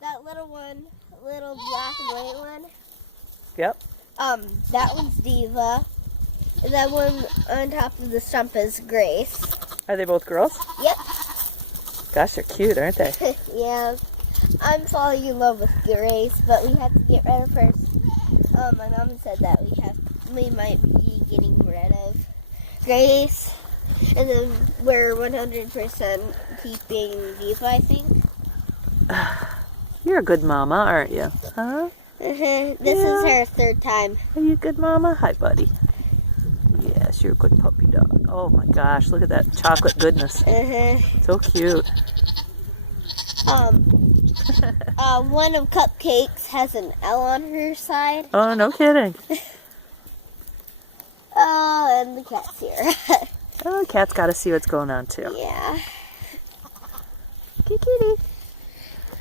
That little one, little black and white one. Yep. That one's Diva. And that one on top of the stump is Grace. Are they both girls? Yep. Gosh, they're cute, aren't they? Yeah. I'm falling in love with Grace, but we have to get rid of her. My mom said that we might be getting rid of Grace, and then we're 100% keeping Diva, I think. You're a good mama, aren't you? Huh? This is her third time. Are you a good mama? Hi, buddy. Yes, you're a good puppy dog. Oh my gosh, look at that chocolate goodness. So cute. One of Cupcakes has an L on her side. Oh, no kidding. Oh, and the cat's here. Oh, cat's got to see what's going on too. Yeah. Kitty.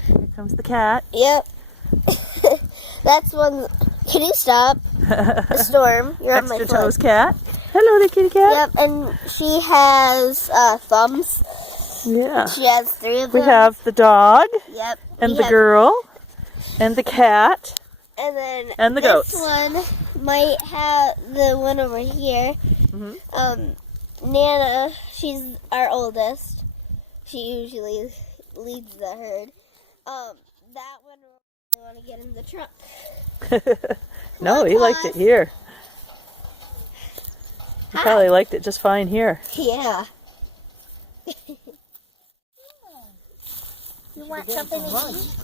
Here comes the cat. Yep. That's one. Can you stop? Storm, you're on my Extra foot. toes cat. Hello there, kitty cat. Yep, and she has thumbs. Yeah. She has 3 of them. We have the dog. Yep. And the girl. And the cat. And then and the this goats. one might have the one over here. Nana, she's our oldest. She usually leads the herd. That one I want to get in the truck. No, he liked it here. He probably liked it just fine here. Yeah. You want something to eat?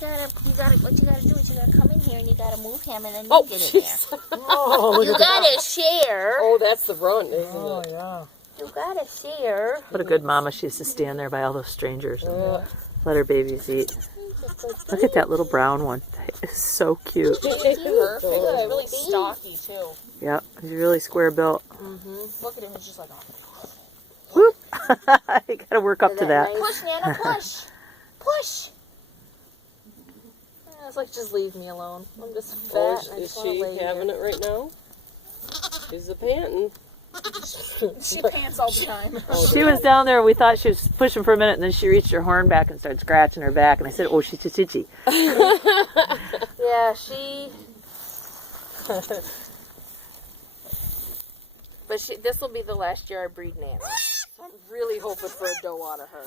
What you gotta do is you gotta come in here and you gotta move him and then you get in there. Oh, You gotta share. oh, that's the front, isn't it? Yeah. You gotta share. What a good mama she used to stand there by all those strangers and let her babies eat. Look at that little brown one. It's so cute. Perfect. Really stocky too. Yep, he's really square built. Look at him, he's just like, oh. Whoop. You gotta work up to that. Push, Nana, push. Push. It's like, just leave me alone. I'm just fat Oh, and I is just want to she lay having here. it right now? She's a panting. She pants all the time. She was down there, we thought she was pushing for a minute, and then she reached her horn back and started scratching her back, and I said, oh, she's itchy. Yeah, she... But this will be the last year I breed Nana. So I'm really hoping for a doe out of her.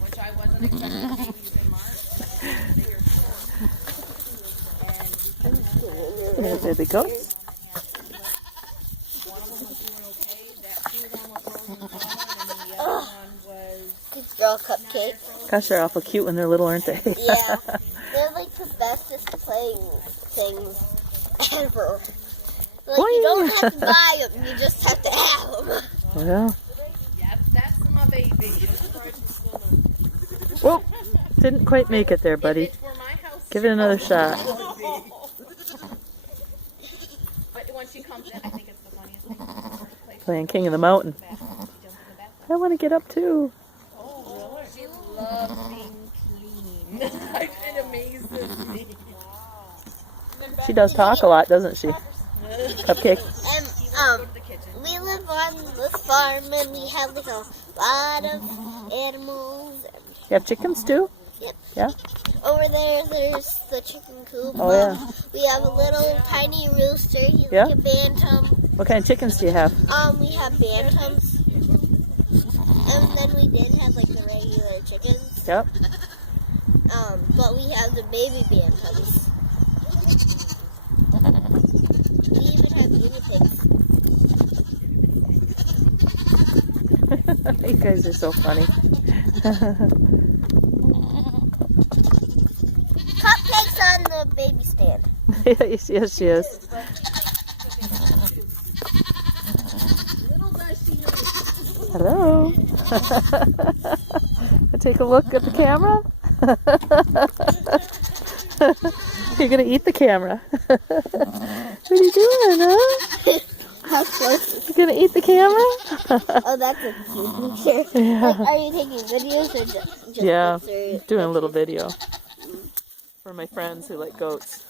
Which I wasn't expecting babies in March. There they go. One of them was doing okay. That two one was rolling and the other one was Good girl, Cupcake. Gosh, they're awful cute when they're little, aren't they? Yeah. They're like the bestest playing things ever. Like, you don't have to buy them, you just have to have them. Well, yep, that's my baby. whoop. Didn't quite make it there, buddy. If it were my house, Give it another shot. but when she comes in, I think it's the funniest thing. Playing King of the Mountain. I want to get up too. She loves being clean. It amazes me. She does talk a lot, doesn't she? Cupcake. And, we live on this farm and we have like a lot of animals. You have chickens too? Yep. Yeah? Over there's the chicken coop. Oh, yeah. We have a little tiny rooster. He's Yeah? like a bantam. What kind of chickens do you have? We have bantams. And then we did have like the regular chickens. Yep. But we have the baby bantams. We even have guinea pigs. You guys are so funny. Cupcakes on the baby stand. Yes, she is. Hello. Take a look at the camera. You're gonna eat the camera. What are you doing, huh? How close? You gonna eat the camera? Oh, that's a cute picture. Yeah. Are you taking videos or just Yeah, pictures? doing a little video for my friends who like goats.